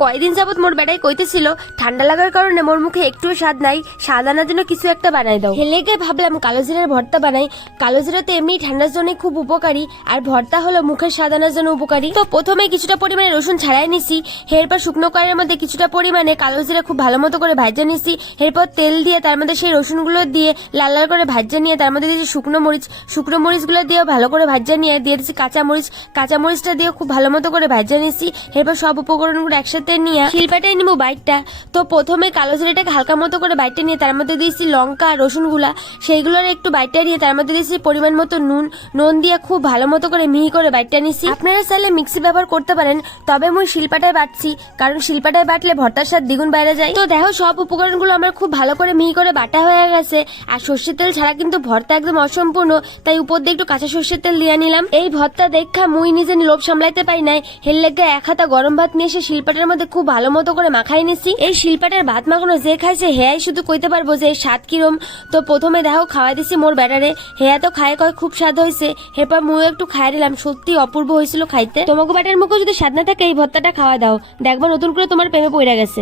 কয়দিন যাবত মোর বেটাই কইতেছিল ঠান্ডা লাগার কারণে মোর মুখে একটুও স্বাদ নাই, স্বাদ আনার জন্য কিছু একটা বানাই দাও। হেলেগে ভাবলাম কালো জিরার ভর্তা বানাই। কালো জিরা তো এমনি ঠান্ডার জন্য খুব উপকারী, আর ভর্তা হলো মুখের স্বাদ আনার জন্য উপকারী। তো প্রথমে কিছুটা পরিমাণে রসুন ছাড়াই নিছি, এরপর শুকনো কড়াইয়ের মধ্যে কিছুটা পরিমাণে কালো জিরা খুব ভালো মতো করে ভাজা নিছি। এরপর তেল দিয়ে তার মধ্যে সেই রসুনগুলো দিয়ে লাল লাল করে ভাজা নিয়ে তার মধ্যে দিয়েছি শুকনো মরিচগুলো দিয়ে ভালো করে ভাজা নিয়ে দিয়ে দিচ্ছি কাঁচা মরিচটা দিয়ে খুব ভালো মতো করে ভাজা নিছি। এরপর সব উপকরণগুলো একসাথে নিয়ে শিলপাটায় নিবো বাইটটা। তো প্রথমে কালো জিরাটাকে হালকা মতো করে বাইটটা নিয়ে তার মধ্যে দিয়েছি লঙ্কা রসুনগুলা, সেইগুলোর একটু বাইটটা নিয়ে তার মধ্যে দিয়েছি পরিমাণ মতো নুন দিয়ে খুব ভালো মতো করে মিহি করে বাইটটা নিছি। আপনারা চাইলে মিক্সি ব্যবহার করতে পারেন, তবে মুই শিলপাটায় বাটছি, কারণ শিলপাটায় বাটলে ভর্তার স্বাদ দ্বিগুণ বাইরে যায়। তো দেখো সব উপকরণগুলো আমার খুব ভালো করে মিহি করে বাটা হয়ে গেছে। আর সর্ষের তেল ছাড়া কিন্তু ভর্তা একদম অসম্পূর্ণ, তাই উপর দিয়ে একটু কাঁচা সর্ষের তেল দিয়ে নিলাম। এই ভর্তা দেখা মুই নিজে লোভ সামলাইতে পারি নাই, হেল লেগে এক হাতা গরম ভাত নিয়ে এসে শিলপাটার মধ্যে খুব ভালো মতো করে মাখাই নিছি। এই শিলপাটার ভাত মাখানো যে খাইছে হেয়াই শুধু কইতে পারবো যে স্বাদ কিরম। তো প্রথমে দেখো খাওয়াই দিছি মোর বেটারে, হেয়া তো খায় কয় খুব স্বাদ হয়েছে। এরপর মুইও একটু খাই দিলাম, সত্যি অপূর্ব হয়েছিল খাইতে। তোমাকে বেটার মুখে যদি স্বাদ না থাকে এই ভর্তাটা খাওয়া দাও, দেখবা নতুন করে তোমার প্রেমে পড়ে গেছে।